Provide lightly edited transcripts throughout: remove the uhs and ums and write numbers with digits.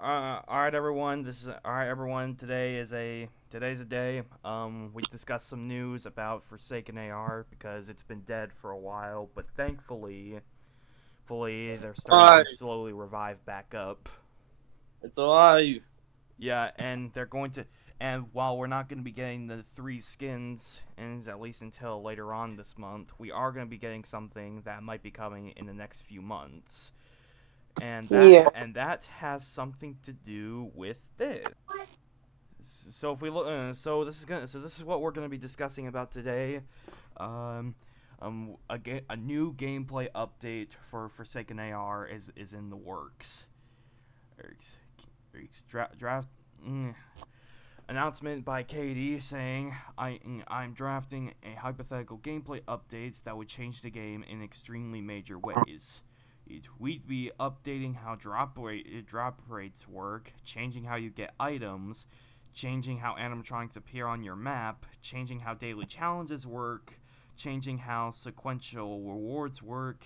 All right, everyone. All right, everyone. Today's a day. We discussed some news about Forsaken AR because it's been dead for a while, but fully they're starting to Alive. slowly revive back up. It's alive. Yeah, and they're going to. And while we're not going to be getting the three skins, and at least until later on this month, we are going to be getting something that might be coming in the next few months. Yeah. And that has something to do with this. So if we look, so this is what we're gonna be discussing about today. Um, a new gameplay update for Forsaken AR is in the works. Draft announcement by Katie saying I'm drafting a hypothetical gameplay update that would change the game in extremely major ways. We'd be updating how drop rates work, changing how you get items, changing how animatronics appear on your map, changing how daily challenges work, changing how sequential rewards work,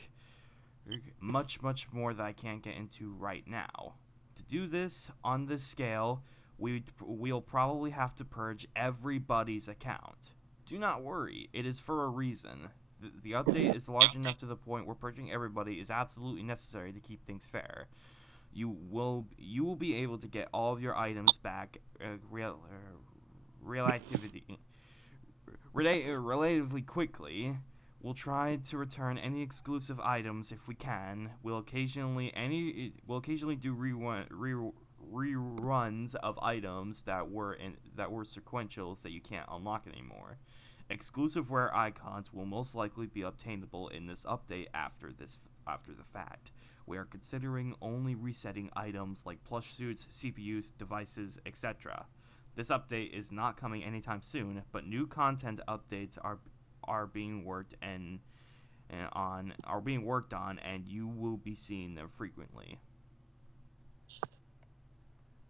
much more that I can't get into right now. To do this on this scale, we'll probably have to purge everybody's account. Do not worry, it is for a reason. The update is large enough to the point where purging everybody is absolutely necessary to keep things fair. You will be able to get all of your items back relativity relatively quickly. We'll try to return any exclusive items if we can. We'll occasionally do reruns of items that were sequentials that you can't unlock anymore. Exclusive rare icons will most likely be obtainable in this update after the fact. We are considering only resetting items like plush suits, CPUs, devices, etc. This update is not coming anytime soon, but new content updates are being worked on, and you will be seeing them frequently.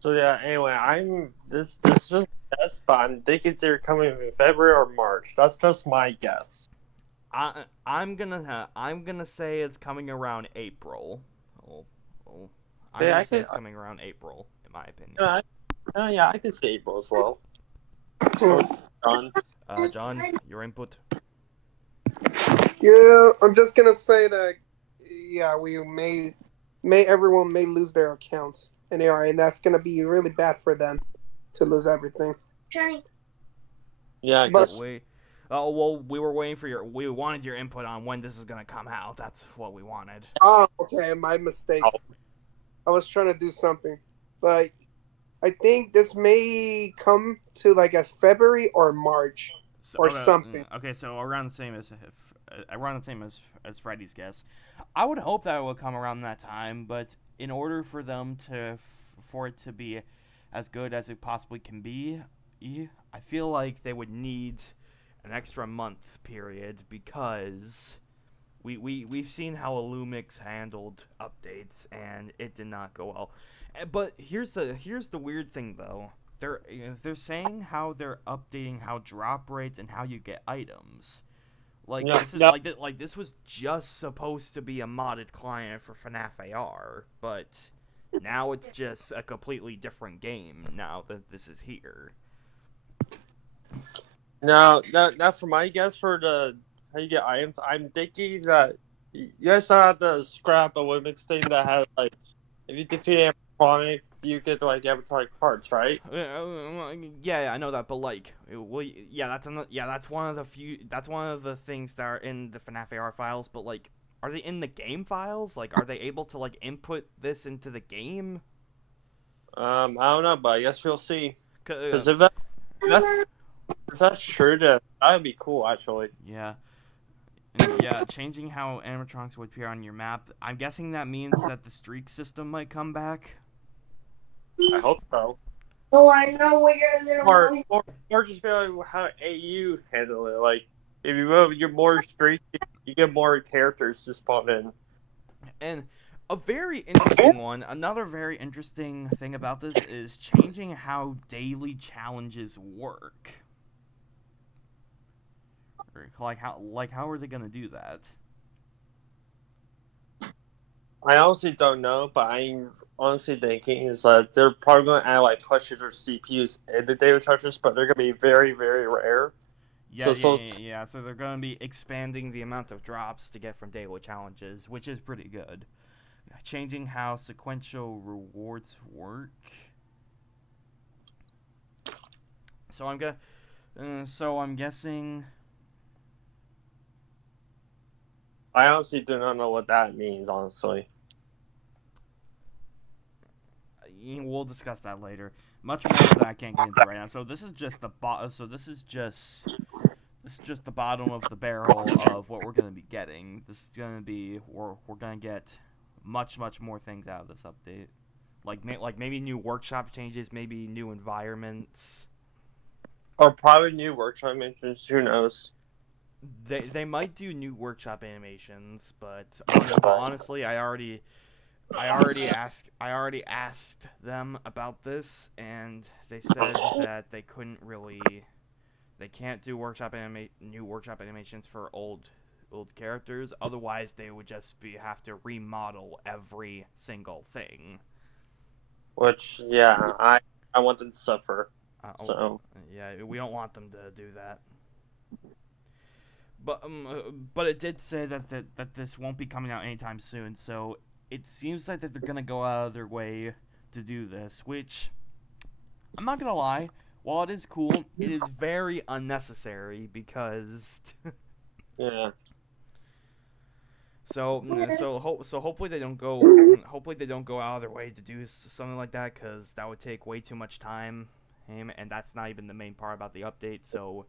So yeah. Anyway, I'm this is just a guess, but I'm thinking they're coming in February or March. That's just my guess. I'm gonna say it's coming around April. Oh, oh. I'm Yeah, gonna I say can. it's coming around April, in my opinion. Yeah, I can see April as well. Done. John, your input. Yeah, I'm just gonna say that. Yeah, we may everyone may lose their accounts in AR, and that's gonna be really bad for them to lose everything. Yeah, But because We were waiting for we wanted your input on when this is gonna come out. That's what we wanted. okay, my mistake. I was trying to do something, but I think this may come to like a February or March or something. Okay, so around the same as Freddy's guess. I would hope that it would come around that time, but in order for them to for it to be as good as it possibly can be, I feel like they would need an extra month period because we've seen how Illumix handled updates and it did not go well. But here's the weird thing though. They're saying how they're updating how drop rates and how you get items. Like yeah, this is yeah. like this was just supposed to be a modded client for FNAF AR, but now it's just a completely different game now that this is here. Now, that for my guess for the how you get items, I'm thinking that you guys saw the scrap Olympics thing that has like if you defeat animatronic, you get like animatronic parts, right? Yeah, I know that, but like, that's one of the things that are in the FNAF AR files. But like, are they in the game files? Like, are they able to like input this into the game? I don't know, but I guess we'll see. Because Uh, that's if that's true, then that would be cool actually. yeah, and yeah, changing how animatronics would appear on your map. I'm guessing that means that the streak system might come back. I hope so. Oh, I know what you're Or there. or just be like how AU handle it. Like if you move, you're more street, you get more characters to spawn in. And a very interesting one, another very interesting thing about this is changing how daily challenges work. Like how are they gonna do that? I honestly don't know, but honestly thinking is that they're probably going to add like pushes or CPUs in the data charges, but they're going to be very, very rare. Yeah. So they're going to be expanding the amount of drops to get from daily challenges, which is pretty good. Changing how sequential rewards work. So I'm guessing. I honestly do not know what that means, honestly. We'll discuss that later. Much more that I can't get into right now. So this is just the this is just the bottom of the barrel of what we're gonna be getting. This is gonna be we're gonna get much more things out of this update. Like maybe new workshop changes, maybe new environments. Or probably new workshop mentions, who knows? They might do new workshop animations, but honestly, I already asked them about this, and they said that they can't do new workshop animations for old characters. Otherwise, they would just have to remodel every single thing. Which, yeah, I want them to suffer. So yeah, we don't want them to do that. But it did say that this won't be coming out anytime soon. So it seems like that they're gonna go out of their way to do this, which I'm not gonna lie. While it is cool, it is very unnecessary because. yeah. So hopefully they don't go out of their way to do something like that, because that would take way too much time, and that's not even the main part about the update. So.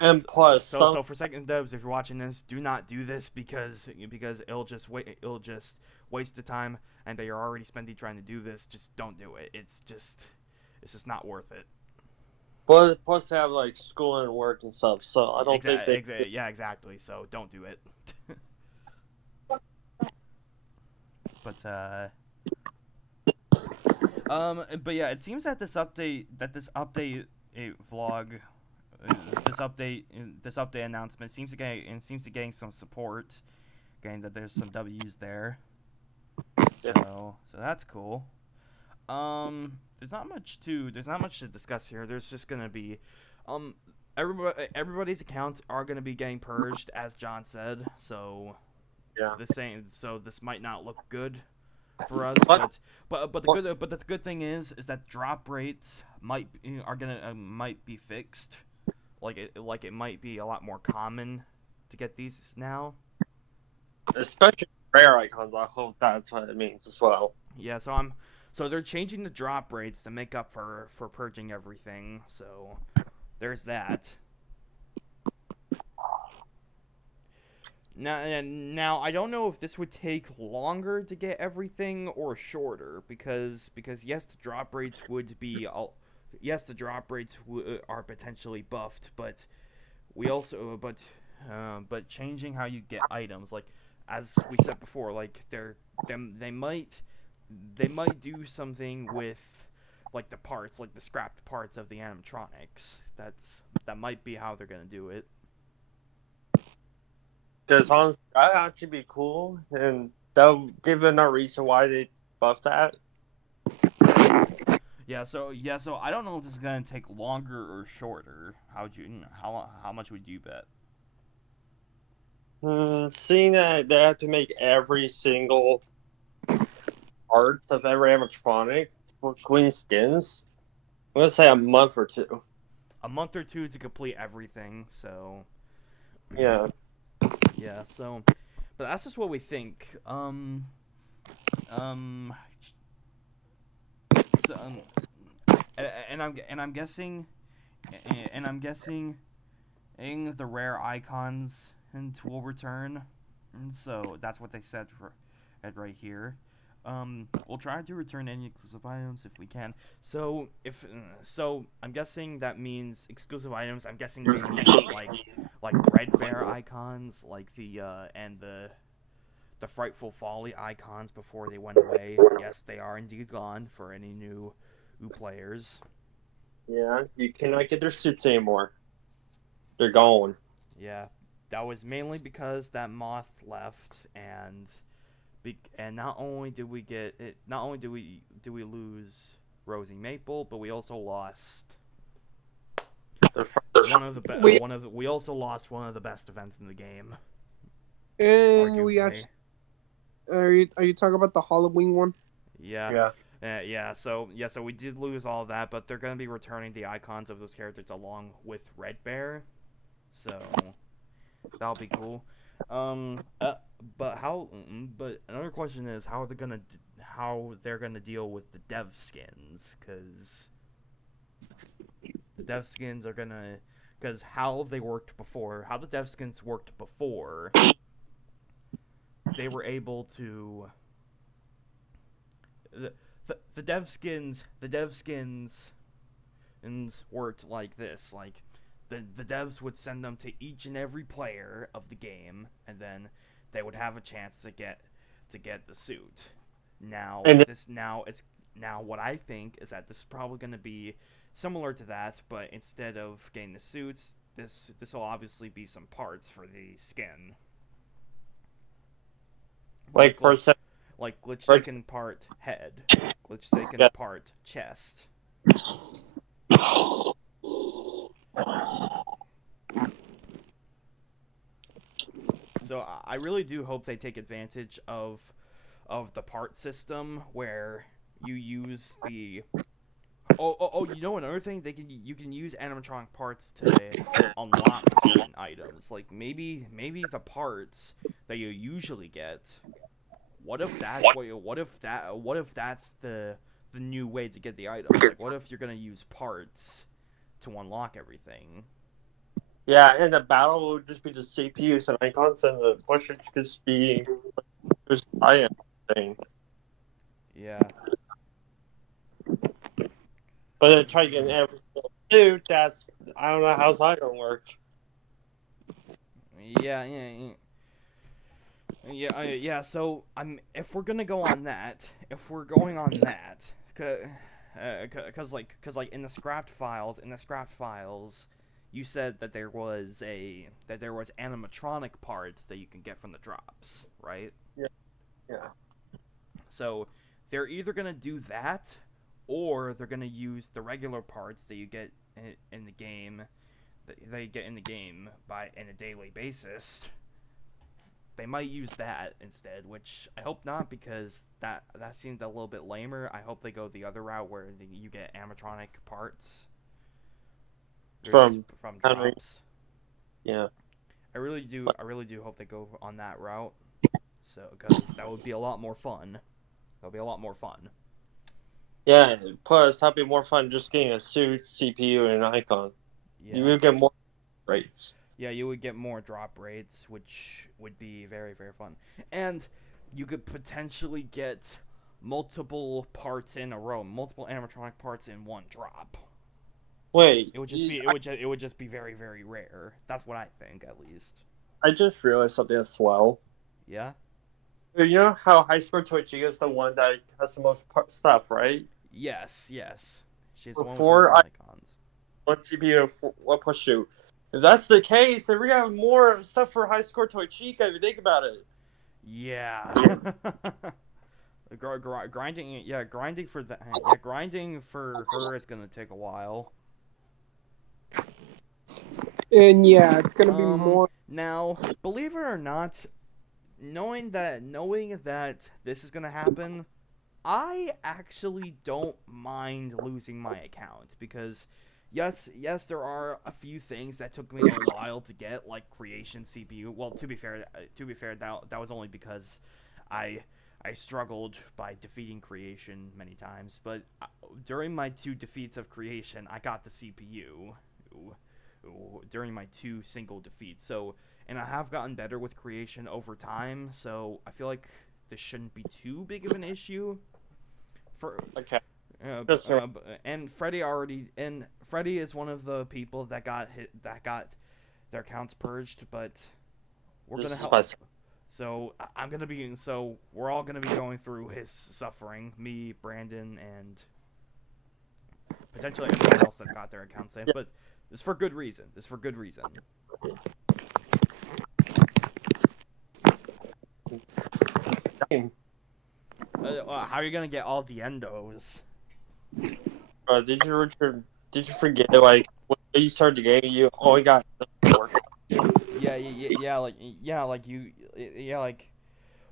And plus, so for second devs, if you're watching this, do not do this because it'll just waste the time, and that you're already spending trying to do this. Just don't do it. It's just not worth it. But plus they have like school and work and stuff, so I don't think they. Yeah, exactly. So don't do it. But yeah, it seems that this update vlog. This update announcement seems to getting some support, getting that there's some W's there. Yeah. So that's cool. There's not much to discuss here. There's just gonna be, everybody's accounts are gonna be getting purged, as John said. So yeah, this might not look good for us, but the good thing is that drop rates might be fixed. Like it might be a lot more common to get these now. Especially rare icons. I hope that's what it means as well. Yeah, so they're changing the drop rates to make up for purging everything. So there's that. Now I don't know if this would take longer to get everything or shorter, because yes, the drop rates would be are potentially buffed, but we also but changing how you get items, like as we said before, like they might do something with like the parts, like the scrapped parts of the animatronics. That might be how they're gonna do it. Because honestly, that'd actually be cool, and that would give another reason why they buffed that. Yeah, so I don't know if this is gonna take longer or shorter. How much would you bet? Seeing that they have to make every single part of every animatronic for clean skins, I'm gonna say a month or two. A month or two to complete everything. So yeah. Yeah. So, but that's just what we think. So, and I'm guessing the rare icons will return, and so that's what they said right here. We'll try to return any exclusive items if we can. So I'm guessing that means exclusive items. I'm guessing they mean like red bear icons, like the Frightful Folly icons before they went away. Yes, they are indeed gone for any new players. Yeah, you cannot get their suits anymore. They're gone. Yeah, that was mainly because that moth left, and And not only did we get it, not only did we lose Rosie Maple, but we also lost we also lost one of the best events in the game. And arguably. we actually are you talking about the Halloween one? Yeah. So we did lose all that, but they're gonna be returning the icons of those characters along with Red Bear, so that'll be cool. But another question is how they're gonna deal with the dev skins, because the dev skins are gonna, because how the dev skins worked before, they were able to. The dev skins worked like this. Like the devs would send them to each and every player of the game, and then they would have a chance to get the suit. Now what I think is that this is probably going to be similar to that, but instead of getting the suits, this will obviously be some parts for the skin. Like for like glitch taken part head, glitch taken part chest. So I really do hope they take advantage of the part system where you use the you know another thing, you can use animatronic parts to unlock certain items. Like maybe the parts that you usually get. What if that's the new way to get the items? Like, what if you're gonna use parts to unlock everything? Yeah, and the battle would just be the CPUs and icons, and the push would just be just I thing. Yeah. But then try to get every suit. That's I don't know how's that gonna work. Yeah. So if we're going on that, because like in the scrapped files, you said that there was animatronic parts that you can get from the drops, right? Yeah. So they're either gonna do that, or they're gonna use the regular parts that you get in the game, that they get in the game in a daily basis. They might use that instead, which I hope not, because that seems a little bit lamer. I hope they go the other route where you get animatronic parts from drops. Yeah. I really do hope they go on that route. So, because that would be a lot more fun. Yeah. Plus, that'd be more fun just getting a suit, CPU, and an icon. Yeah. You would get more rates. Yeah, you would get more drop rates, which would be very, very fun. And you could potentially get multiple parts in a row, multiple animatronic parts in one drop. Wait, it would just be very, very rare. That's what I think, at least. I just realized something as well. Yeah? You know how High Score Toichiga is the one that has the most stuff, right? Yes. She's Before the one with the icons. What CPU, what push shoot? If that's the case, then we're gonna have more stuff for High Score Toichiga if you think about it. Yeah. grinding for that. Yeah, grinding for her is gonna take a while. And yeah, it's gonna be more. Now, believe it or not, knowing that this is gonna happen, I actually don't mind losing my account, because yes, there are a few things that took me a while to get, like creation CPU. Well, to be fair, that was only because I struggled by defeating creation many times. But during my 2 defeats of creation, I got the CPU during my 2 single defeats. So, and I have gotten better with creation over time. So I feel like this shouldn't be too big of an issue. Okay. And Freddy is one of the people that got their accounts purged, but we're gonna help. So we're all gonna be going through his suffering. Me, Brandon, and potentially everyone else that got their accounts in. But it's for good reason. game. How are you gonna get all the endos? Did you forget like when you started the game, you only got four. Like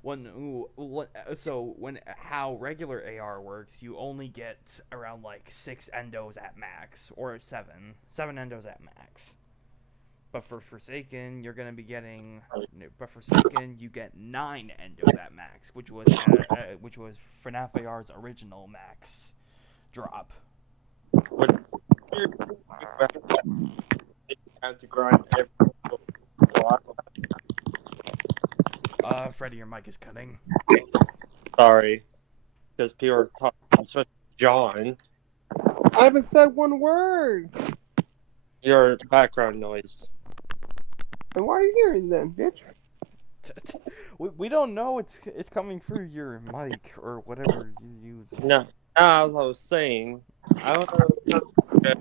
when how regular AR works, you only get around like 6 endos at max, or 7 endos at max. But for Forsaken, you're gonna be getting. But Forsaken, you get 9 endos at max, which was FNAF AR's original max drop. When you have to grind every block. Freddy, your mic is cutting. Sorry, because people are talking. So John, I haven't said one word. your background noise. And why are you hearing then, bitch? We don't know it's coming through your mic or whatever you use. No, as I was saying, I don't know if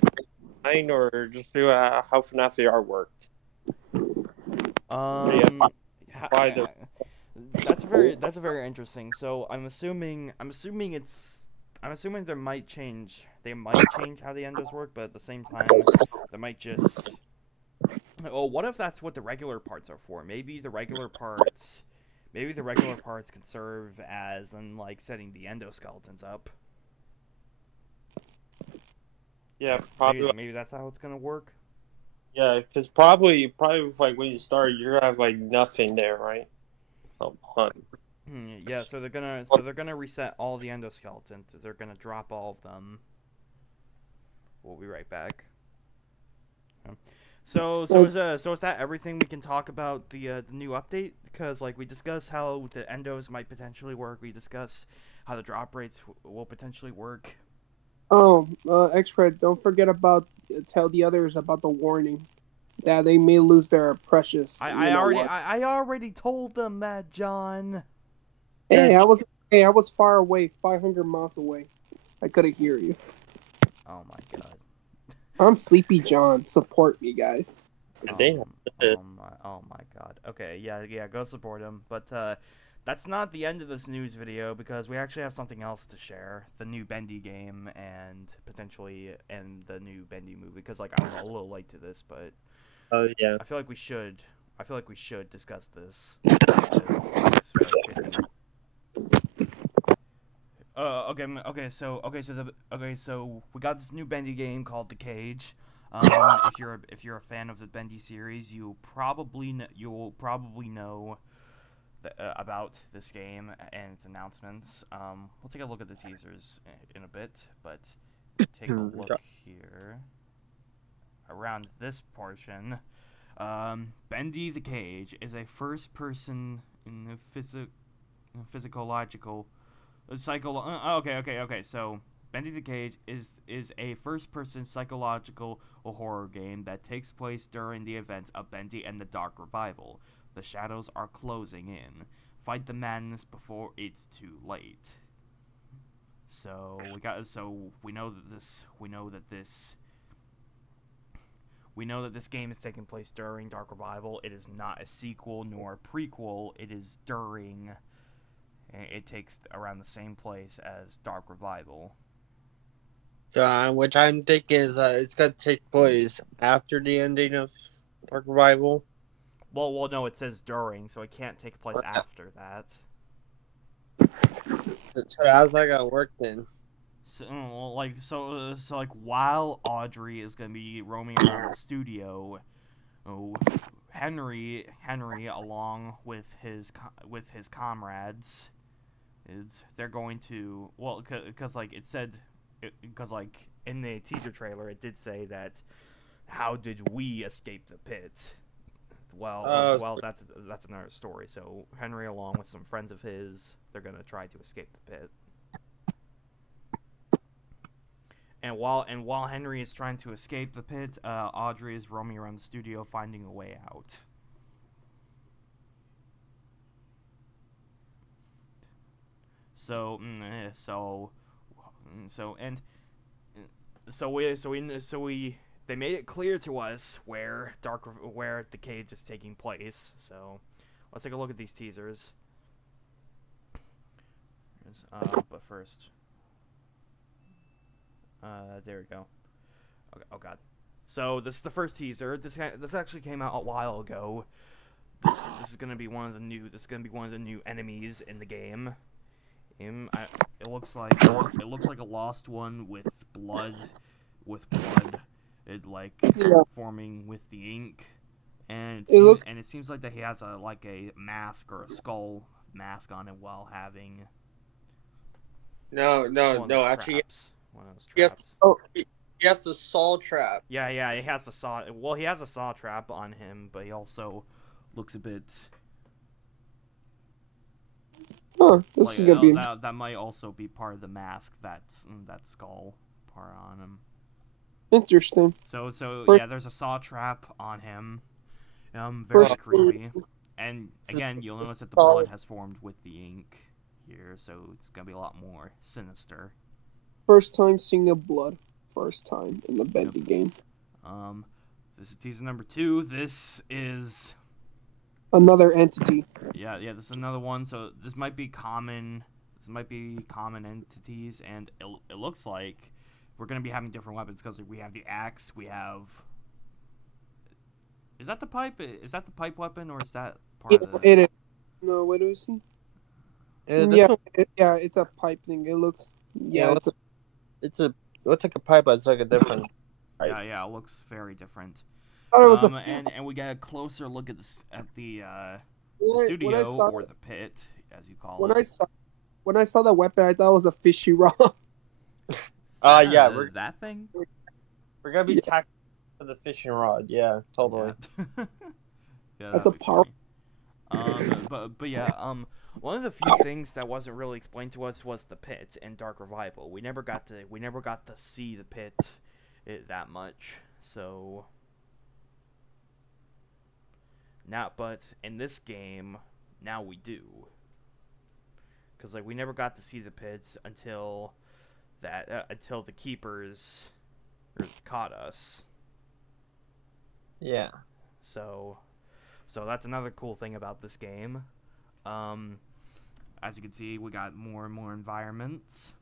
or just do how FNAF AR worked. That's very interesting. So I'm assuming they might change how the endos work, but at the same time they might just. Oh, what if that's what the regular parts are for? Maybe the regular parts can serve as like setting the endoskeletons up. Yeah, probably. Maybe that's how it's gonna work. Yeah, because probably like when you start, you're gonna have like nothing there, right? Yeah, so they're gonna reset all the endoskeletons. They're gonna drop all of them. We'll be right back. So is that everything we can talk about the new update? Because like we discussed how the endos might potentially work. We discussed how the drop rates will potentially work. Oh, X-Red, don't forget about tell the others about the warning that they may lose their precious. I already told them that, John. Hey, I was far away, 500 miles away. I couldn't hear you. Oh my god. I'm Sleepy John. Support me, guys. Oh my god. Okay, yeah, go support him. But that's not the end of this news video, because we actually have something else to share: the new Bendy game and potentially the new Bendy movie. Because like I'm a little late to this, but yeah, I feel like we should discuss this. So we got this new Bendy game called The Cage. If you're a fan of the Bendy series, you'll probably know about this game and its announcements. We'll take a look at the teasers in a bit, but take a look here around this portion. Bendy the Cage is a first-person in the physiological. So Bendy the Cage is a first-person psychological horror game that takes place during the events of Bendy and the Dark Revival. The shadows are closing in. Fight the madness before it's too late. So we know that this game is taking place during Dark Revival. It is not a sequel nor a prequel. It is during. It takes around the same place as Dark Revival. Which I'm thinking is it's gonna take place after the ending of Dark Revival. Well, no, it says during, so it can't take place after that. So how's that gonna work then? So while Audrey is gonna be roaming around the studio, Henry, along with his comrades, they're going to because like it said, because like in the teaser trailer it did say that how did we escape the pit? Well, that's another story. So Henry, along with some friends of his, they're gonna try to escape the pit. And while Henry is trying to escape the pit, Audrey is roaming around the studio finding a way out. They made it clear to us where the cage is taking place. So let's take a look at these teasers. But first, there we go. Okay, oh god. So this is the first teaser. This actually came out a while ago. This is gonna be one of the new. This is gonna be one of the new enemies in the game. It looks like a lost one with blood, it like forming with the ink, and it seems like that he has a mask or a skull mask on it while having No. Actually, one of those traps. yes. Oh, he has a saw trap. Yeah. He has a saw. Well, he has a saw trap on him, but he also looks a bit. Oh, this is gonna be that might also be part of the mask. That skull part on him. Interesting. So yeah, there's a saw trap on him. Very creepy. And again, you'll notice that the blood has formed with the ink here, so it's gonna be a lot more sinister. First time seeing the blood. First time in the Bendy game. This is teaser number 2. This is another entity. Yeah, this is another one. So this might be common. This might be common entities, and it looks like we're gonna be having different weapons because we have the axe. We have. Is that the pipe? Is that the pipe weapon, or is that part of the? It is. No, what do we see? Yeah, it's a pipe thing. It looks. Yeah, it looks like a pipe, but it's like a different. Pipe. Yeah, it looks very different. And we get a closer look at the studio or the pit, as you call it. When I saw the weapon, I thought it was a fishy rod. Yeah, that thing. We're gonna be tackling the fishing rod. Yeah, totally. Yeah, that's a power. But yeah, one of the few things that wasn't really explained to us was the pit in Dark Revival. We never got to see the pit that much. So now, but in this game, now we do. Because we never got to see the pits until the keepers caught us. Yeah. So that's another cool thing about this game. As you can see, we got more and more environments.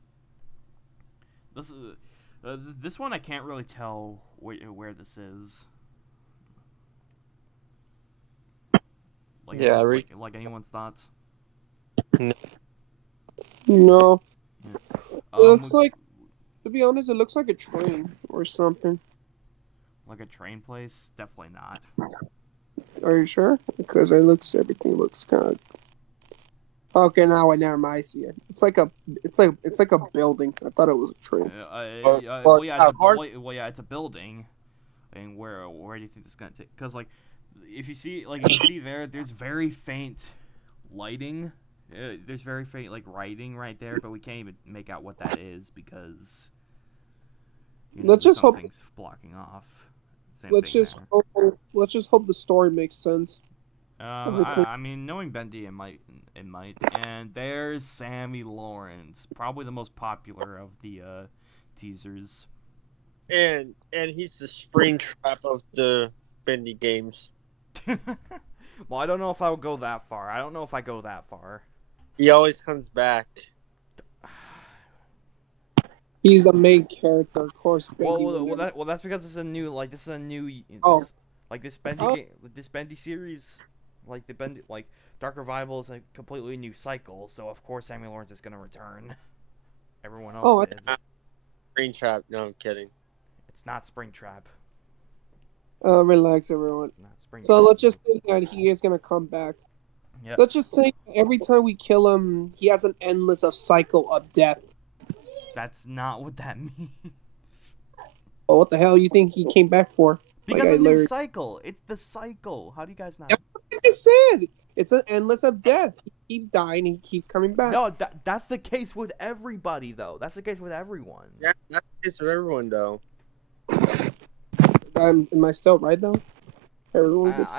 This one I can't really tell where this is. Like anyone's thoughts? No. Yeah. It looks like, to be honest, it looks like a train or something. Like a train place? Definitely not. Are you sure? Because everything looks kind of. Okay, now never mind. I see it. It's like a building. I thought it was a train. It's a building. And where do you think this is gonna take? Because if you see there's very faint lighting. There's very faint writing right there, but we can't even make out what that is because let's just hope something's blocking off. Let's just hope the story makes sense. I mean, knowing Bendy, it might. And there's Sammy Lawrence, probably the most popular of the teasers. And he's the spring trap of the Bendy games. Well, I don't know if I would go that far. I don't know if I go that far. He always comes back. He's the main character, of course. Bendy that's because it's a new this Bendy series, the Bendy Dark Revival is a completely new cycle. So of course Samuel Lawrence is gonna return. Everyone else did. Springtrap? No, I'm kidding. It's not Springtrap. Relax, everyone. So let's just think that he is gonna come back. Yep. Let's just say every time we kill him, he has an endless cycle of death. That's not what that means. Well, what the hell you think he came back for? Because of the cycle. It's the cycle. How do you guys not? That's what I just said. It's an endless of death. He keeps dying. He keeps coming back. No, that's the case with everybody, though. That's the case with everyone. Yeah, that's the case with everyone, though. Am I still right, though? Everyone gets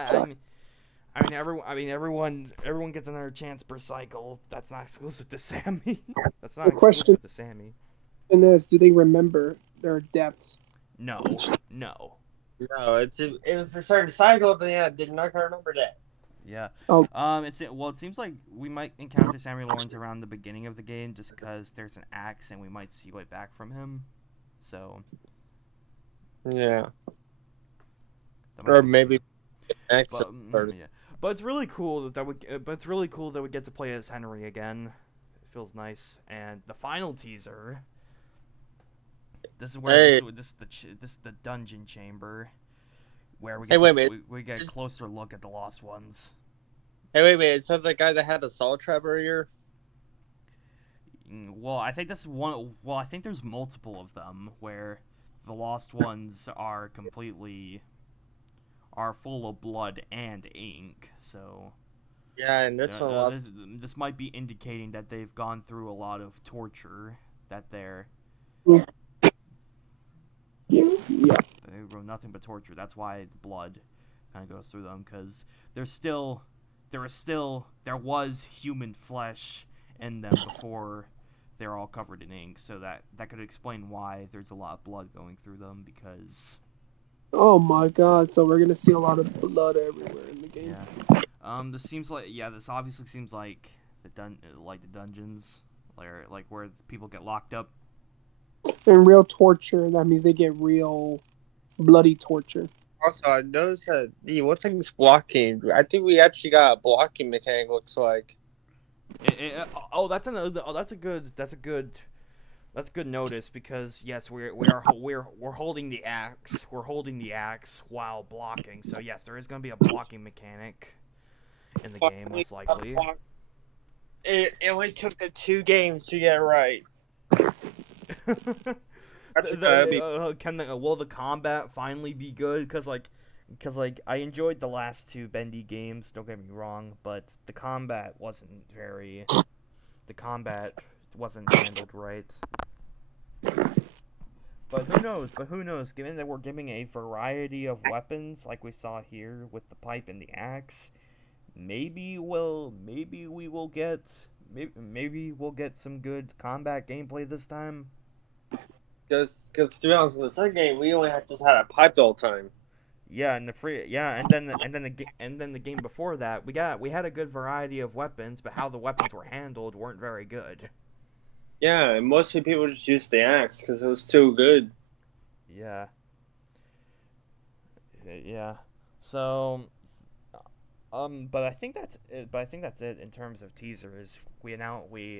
everyone gets another chance per cycle. That's not exclusive to Sammy. That's not exclusive to Sammy. And do they remember their deaths? No. No, it's for certain cycle. They're not gonna remember that. Yeah. Oh. It seems like we might encounter Samuel Lawrence around the beginning of the game, just because there's an axe and we might see way back from him. So. Yeah. That might Or be maybe next. But yeah, but it's really cool but it's really cool that we get to play as Henry again. It feels nice. And the final teaser. This is where this is the dungeon chamber, where we get we get a closer look at the lost ones. Hey, wait! Is that the guy that had a saw trap earlier? Well, I think this one. Well, I think there's multiple of them where the lost ones are full of blood and ink. So yeah, and this might be indicating that they've gone through a lot of torture. That they're they wrote nothing but torture. That's why the blood kind of goes through them, because there was human flesh in them before they're all covered in ink. So that could explain why there's a lot of blood going through them, because. Oh my God! So we're gonna see a lot of blood everywhere in the game. Yeah. This obviously seems like the dungeons, where people get locked up. And real torture. That means they get real bloody torture. Also, I noticed that one thing's blocking. I think we actually got a blocking mechanic. Looks like. That's a good notice, because yes, we're holding the axe. We're holding the axe while blocking. So yes, there is going to be a blocking mechanic in the game, most likely. It only took the 2 games to get it right. Will the combat finally be good? Because I enjoyed the last 2 Bendy games. Don't get me wrong, but the combat wasn't handled right. But who knows? Given that we're giving a variety of weapons, like we saw here with the pipe and the axe, maybe we'll get some good combat gameplay this time. Because to be honest, in the second game we only just had a pipe the whole time. Yeah, and then the game before that we had a good variety of weapons, but how the weapons were handled weren't very good. Yeah, and mostly people just used the axe because it was too good. Yeah. Yeah. So, but I think that's it in terms of teasers. We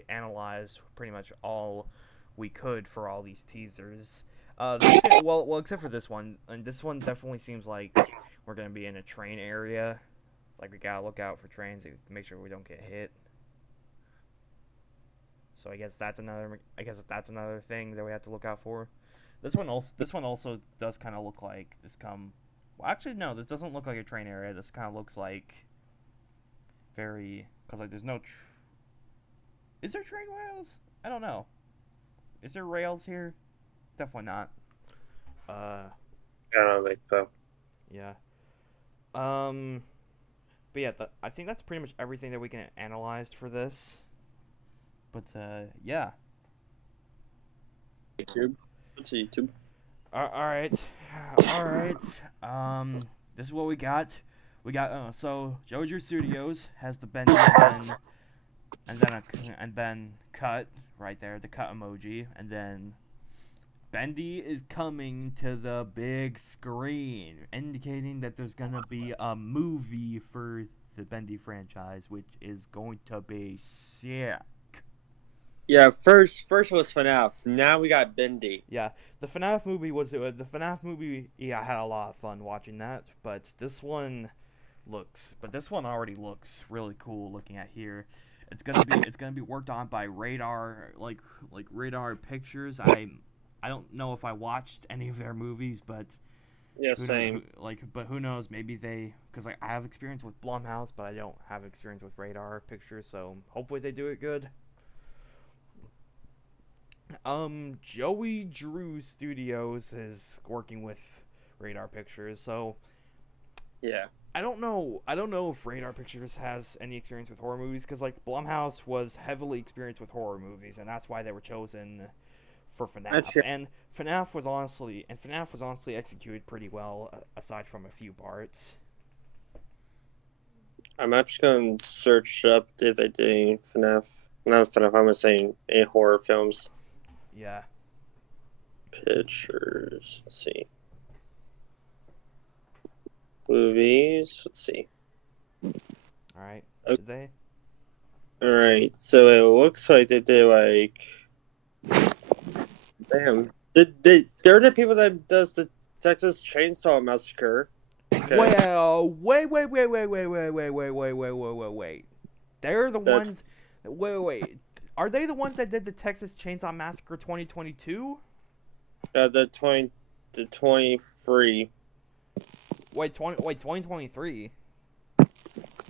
analyzed pretty much all we could for all these teasers. Well, except for this one, and this one definitely seems like we're gonna be in a train area. Like, we gotta look out for trains to make sure we don't get hit. So I guess that's another thing that we have to look out for. This one also does kind of look like Well, actually, no, this doesn't look like a train area. This kind of looks like because there's no. Is there train rails? I don't know. Is there rails here? Definitely not. I don't think so. Yeah. But yeah, I think that's pretty much everything that we can analyze for this. But yeah. YouTube. All right. This is what we got. So Jojo Studios has the Bendy and then cut right there, the cut emoji, and then Bendy is coming to the big screen, indicating that there's gonna be a movie for the Bendy franchise, which is going to be sick. Yeah, first was FNAF. Now we got Bendy. Yeah, the FNAF movie was Yeah, I had a lot of fun watching that, but this one already looks really cool. Looking at here, it's gonna be worked on by Radar, like Radar Pictures. I don't know if I watched any of their movies, but yeah, same. But who knows? Maybe because I have experience with Blumhouse, but I don't have experience with Radar Pictures. So hopefully they do it good. Joey Drew Studios is working with Radar Pictures, so yeah. I don't know if Radar Pictures has any experience with horror movies, because Blumhouse was heavily experienced with horror movies, and that's why they were chosen for FNAF. And FNAF was honestly executed pretty well, aside from a few parts. I'm actually going to search up if they did any FNAF. Not FNAF, I'm saying any horror films. Yeah. Pictures. Let's see. Movies. Let's see. All right. Okay. Did they? Alright, so it looks like they did like. Damn. They're the people that does the Texas Chainsaw Massacre. Okay. Well, wait. They're the ones. Wait. Are they the ones that did the Texas Chainsaw Massacre 2022? The 23. Wait, 2023.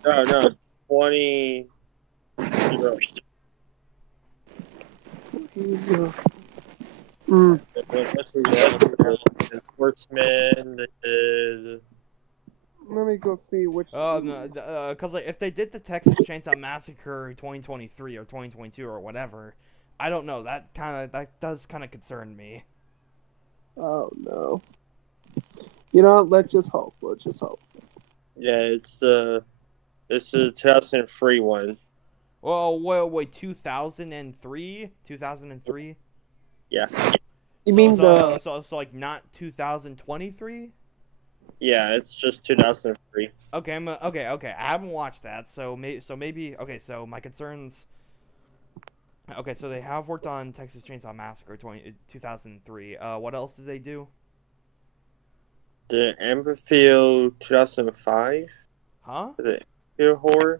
No, 20. Mm. Sportsman. They did. Let me go see which. Cause like if they did the Texas Chainsaw Massacre 2023 or 2022 or whatever, I don't know. That does kind of concern me. Oh no. You know, let's just hope. Let's just hope. Yeah, it's the 2003 one. Well, wait, 2003, 2003. Yeah. You mean the? So like not 2023? Yeah, it's just 2003. Okay, okay. I haven't watched that, so maybe. Okay, so my concerns. Okay, so they have worked on Texas Chainsaw Massacre 2003. What else did they do? The Amberfield 2005. Huh? The Amberfield horror.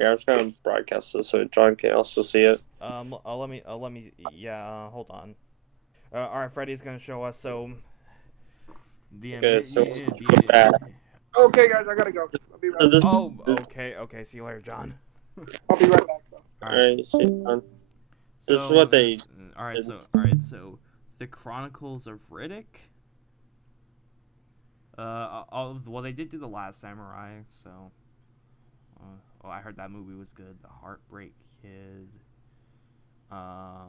Yeah, I was gonna broadcast this so John can also see it. Let me. Yeah. Hold on. All right, Freddy's gonna show us. So. Okay, so Okay, guys, I gotta go. I'll be right back. Oh, okay. See you later, John. I'll be right back, though. Alright, see, John. This is what they. All right. So the Chronicles of Riddick. Well, they did do the Last Samurai, so. I heard that movie was good. The Heartbreak Kid. Well,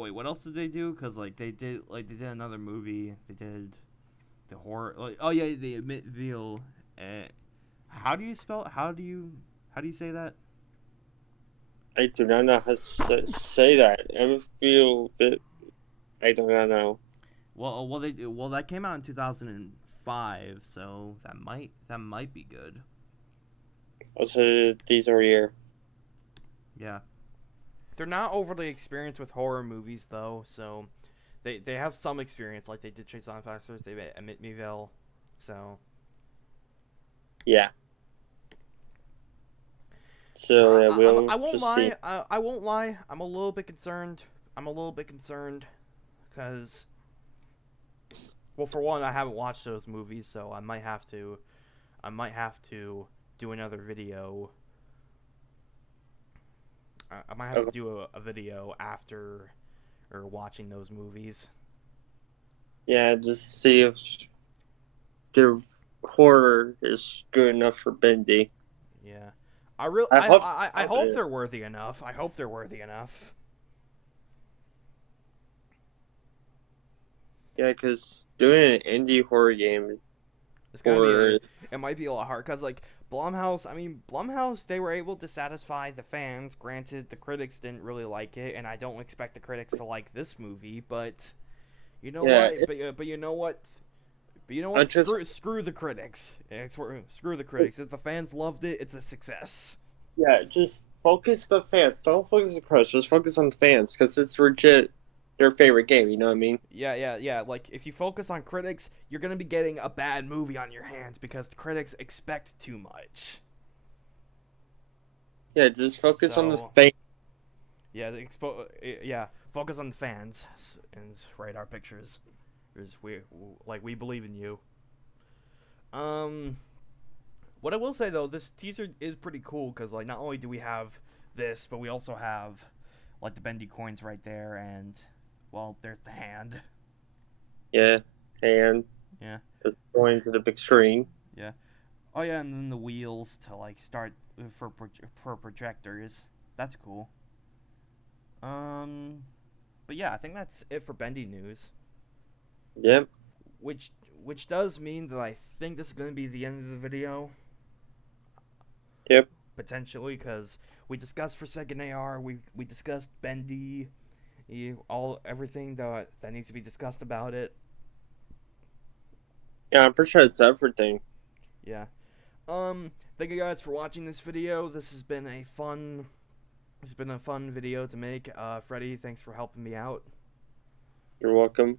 wait. What else did they do? Cause like they did another movie. They did the horror. Like, oh yeah, the Amityville. How do you spell? How do you say that? I do not know how to say that. Amberfield. I do not know. Well, that came out in 2005, so that might be good. Also, these are here. Yeah. They're not overly experienced with horror movies, though, so they have some experience. Like, they did Chainsaw Massacre, they made Amityville, so... Yeah. So, yeah, I won't lie, I won't lie, I'm a little bit concerned, because... Well, for one, I haven't watched those movies, so I might have to do another video. I might have to do a video after or watching those movies. Yeah, just see if the horror is good enough for Bendy. Yeah, I hope they're worthy enough. I hope they're worthy enough. Yeah, because doing an indie horror game, it might be a lot hard because like Blumhouse, they were able to satisfy the fans. Granted, the critics didn't really like it, and I don't expect the critics to like this movie. But you know what? But you know what? Screw the critics. Screw the critics. If the fans loved it, it's a success. Yeah, just focus on the fans. Don't focus on the critics. Just focus on the fans because it's legit their favorite game. You know what I mean? Yeah. Like if you focus on critics, you're gonna be getting a bad movie on your hands because the critics expect too much. Yeah, just focus on the fans. Yeah, focus on the fans and write our pictures. We believe in you. What I will say though, this teaser is pretty cool because like not only do we have this, but we also have like the Bendy coins right there, and well, there's the hand. Yeah, hand. Yeah. It's going to the big screen. Yeah. Oh yeah, and then the wheels to like start for projectors. That's cool. But yeah, I think that's it for Bendy news. Yep. Which which does mean that I think this is going to be the end of the video. Yep. Potentially, because we discussed Forsaken AR, we discussed Bendy, everything that needs to be discussed about it. Yeah, I'm pretty sure it's everything. Yeah. Thank you guys for watching this video. This has been a fun video to make. Freddy, thanks for helping me out. You're welcome.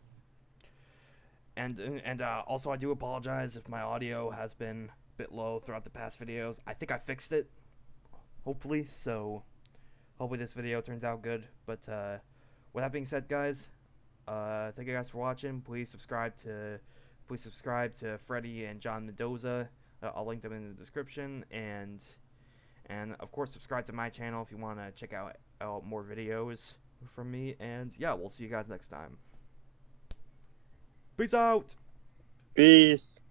And also, I do apologize if my audio has been a bit low throughout the past videos. I think I fixed it, hopefully, so hopefully this video turns out good. But with that being said, guys, thank you guys for watching. Please subscribe to Freddy and John Mendoza. I'll link them in the description, and of course subscribe to my channel if you want to check out more videos from me. And yeah, we'll see you guys next time. Peace out. Peace.